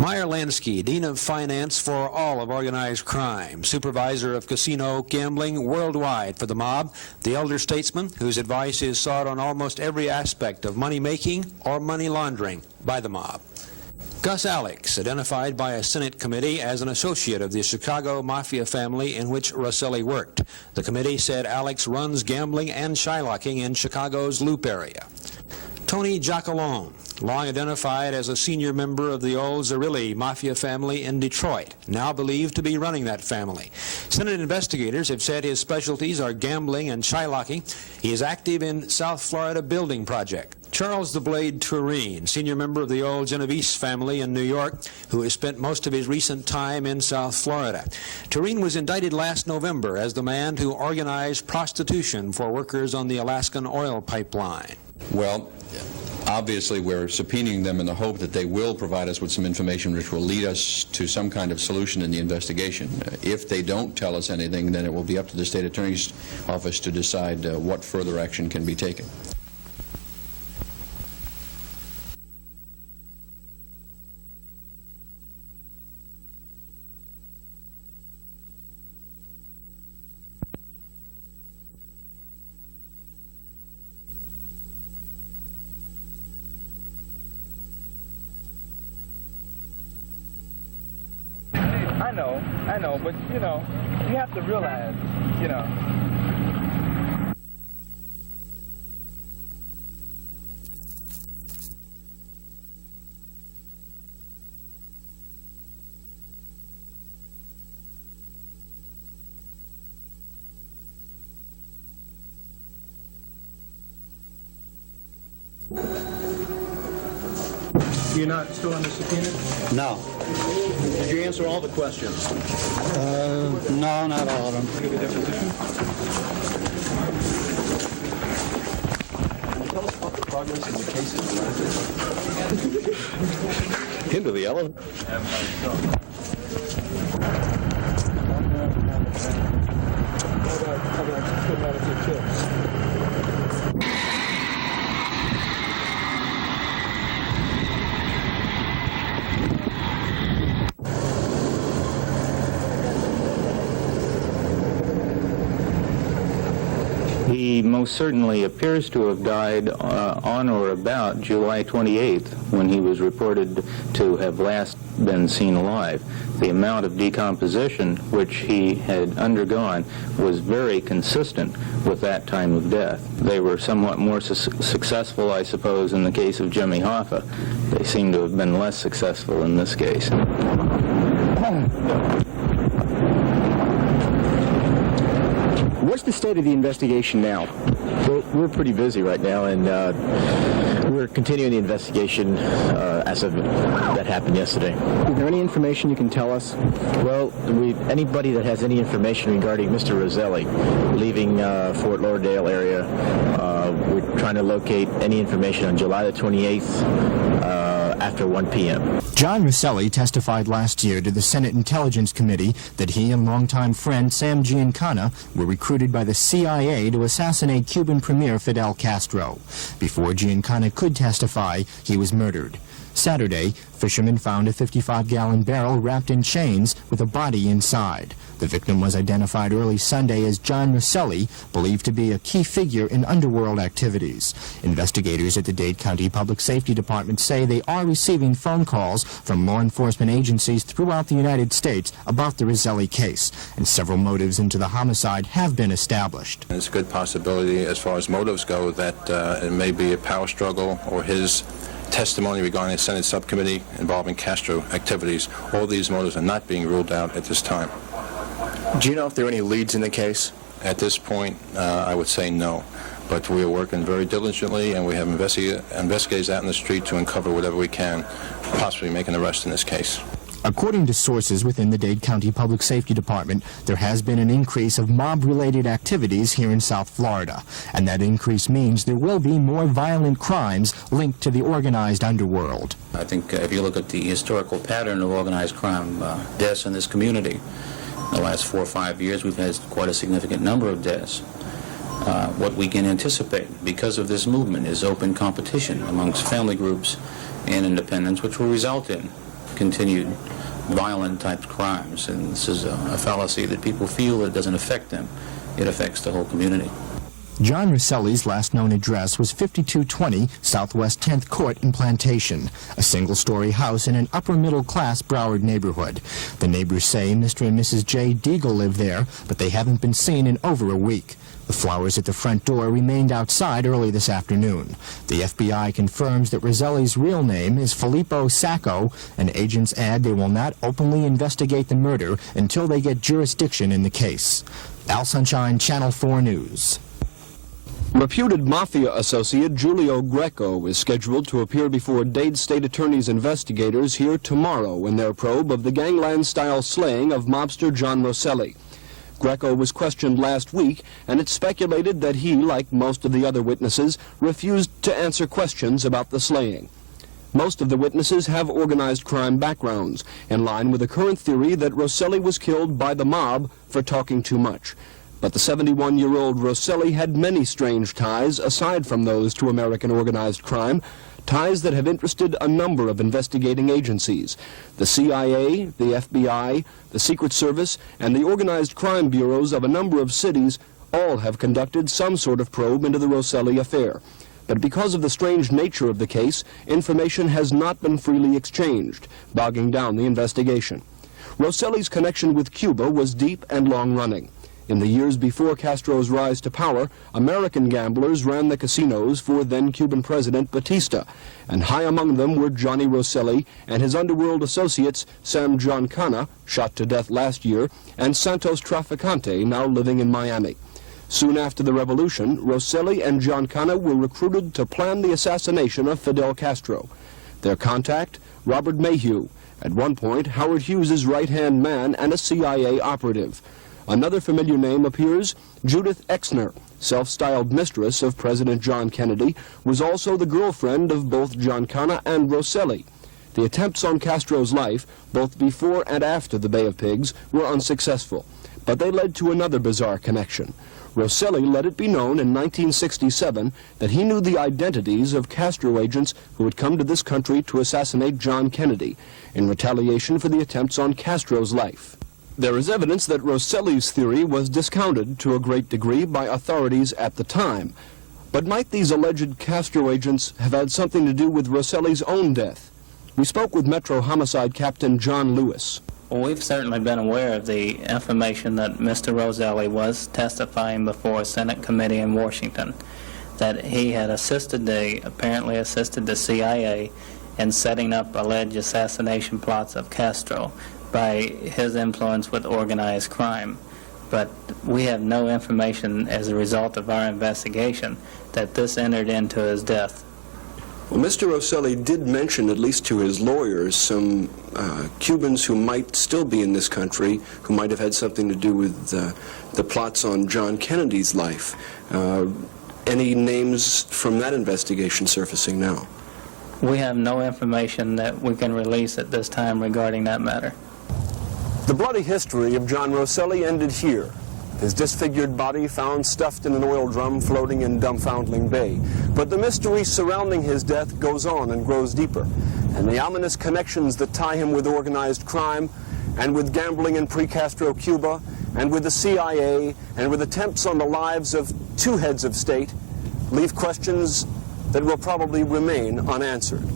Meyer Lansky, Dean of Finance for all of organized crime, supervisor of casino gambling worldwide for the mob, the elder statesman whose advice is sought on almost every aspect of money making or money laundering by the mob. Gus Alex, identified by a Senate committee as an associate of the Chicago Mafia family in which Roselli worked. The committee said Alex runs gambling and shylocking in Chicago's Loop area. Tony Giacalone, long identified as a senior member of the old Zerilli Mafia family in Detroit, now believed to be running that family. Senate investigators have said his specialties are gambling and shylocking. He is active in South Florida building project. Charles the Blade Tureen, senior member of the old Genovese family in New York, who has spent most of his recent time in South Florida. Tureen was indicted last November as the man who organized prostitution for workers on the Alaskan oil pipeline. Well, obviously we're subpoenaing them in the hope that they will provide us with some information which will lead us to some kind of solution in the investigation. If they don't tell us anything, then it will be up to the State Attorney's Office to decide what further action can be taken. I know, but, you know, you have to realize, you know. You're not still under subpoena? No. Did you answer all the questions? No, not all of them. Give a deposition? Tell us about the progress in the cases. Into the elevator. He most certainly appears to have died on or about July 28th, when he was reported to have last been seen alive. The amount of decomposition which he had undergone was very consistent with that time of death. They were somewhat more successful, I suppose, in the case of Jimmy Hoffa. They seem to have been less successful in this case. What's the state of the investigation now? We're pretty busy right now, and we're continuing the investigation as of that happened yesterday. Is there any information you can tell us? Well, anybody that has any information regarding Mr. Roselli leaving Fort Lauderdale area, we're trying to locate any information on July the 28th after 1 p.m. John Roselli testified last year to the Senate Intelligence Committee that he and longtime friend Sam Giancana were recruited by the CIA to assassinate Cuban Premier Fidel Castro. Before Giancana could testify, he was murdered. Saturday, fishermen found a 55-gallon barrel wrapped in chains with a body inside. The victim was identified early Sunday as John Roselli, believed to be a key figure in underworld activities. Investigators at the Dade County Public Safety Department say they are receiving phone calls from law enforcement agencies throughout the United States about the Roselli case, and several motives into the homicide have been established. There's a good possibility, as far as motives go, that it may be a power struggle or his testimony regarding a Senate subcommittee involving Castro activities. All these motives are not being ruled out at this time. Do you know if there are any leads in the case? At this point, I would say no. But we are working very diligently, and we have investigators out in the street to uncover whatever we can, possibly make an arrest in this case. According to sources within the Dade County Public Safety Department, there has been an increase of mob-related activities here in South Florida, and that increase means there will be more violent crimes linked to the organized underworld. I think if you look at the historical pattern of organized crime deaths in this community, in the last 4 or 5 years we've had quite a significant number of deaths. What we can anticipate because of this movement is open competition amongst family groups and independents, which will result in continued violent type crimes. And this is a fallacy that people feel it doesn't affect them. It affects the whole community. John Roselli's last known address was 5220 Southwest 10th Court in Plantation, a single-story house in an upper-middle-class Broward neighborhood. The neighbors say Mr. and Mrs. J. Deagle live there, but they haven't been seen in over a week. The flowers at the front door remained outside early this afternoon. The FBI confirms that Roselli's real name is Filippo Sacco, and agents add they will not openly investigate the murder until they get jurisdiction in the case. Al Sunshine, Channel 4 News. Reputed mafia associate Giulio Greco is scheduled to appear before Dade State Attorney's investigators here tomorrow in their probe of the gangland-style slaying of mobster John Roselli. Greco was questioned last week, and it's speculated that he, like most of the other witnesses, refused to answer questions about the slaying. Most of the witnesses have organized crime backgrounds, in line with the current theory that Roselli was killed by the mob for talking too much. But the 71-year-old Roselli had many strange ties, aside from those to American organized crime, ties that have interested a number of investigating agencies. The CIA, the FBI, the Secret Service, and the organized crime bureaus of a number of cities all have conducted some sort of probe into the Roselli affair. But because of the strange nature of the case, information has not been freely exchanged, bogging down the investigation. Roselli's connection with Cuba was deep and long-running. In the years before Castro's rise to power, American gamblers ran the casinos for then-Cuban President Batista, and high among them were Johnny Roselli and his underworld associates Sam Giancana, shot to death last year, and Santos Traficante, now living in Miami. Soon after the revolution, Roselli and Giancana were recruited to plan the assassination of Fidel Castro. Their contact, Robert Mayhew, at one point Howard Hughes's right-hand man and a CIA operative. Another familiar name appears, Judith Exner, self-styled mistress of President John Kennedy, was also the girlfriend of both Giancana and Roselli. The attempts on Castro's life, both before and after the Bay of Pigs, were unsuccessful, but they led to another bizarre connection. Roselli let it be known in 1967 that he knew the identities of Castro agents who had come to this country to assassinate John Kennedy in retaliation for the attempts on Castro's life. There is evidence that Roselli's theory was discounted to a great degree by authorities at the time. But might these alleged Castro agents have had something to do with Roselli's own death? We spoke with Metro Homicide Captain John Lewis. Well, we've certainly been aware of the information that Mr. Roselli was testifying before a Senate committee in Washington, that he had apparently assisted the CIA in setting up alleged assassination plots of Castro by his influence with organized crime. But we have no information as a result of our investigation that this entered into his death. Well, Mr. Roselli did mention, at least to his lawyers, some Cubans who might still be in this country, who might have had something to do with the plots on John Kennedy's life. Any names from that investigation surfacing now? We have no information that we can release at this time regarding that matter. The bloody history of John Roselli ended here. His disfigured body found stuffed in an oil drum floating in Dumfoundling Bay. But the mystery surrounding his death goes on and grows deeper. And the ominous connections that tie him with organized crime and with gambling in pre-Castro Cuba and with the CIA and with attempts on the lives of two heads of state leave questions that will probably remain unanswered.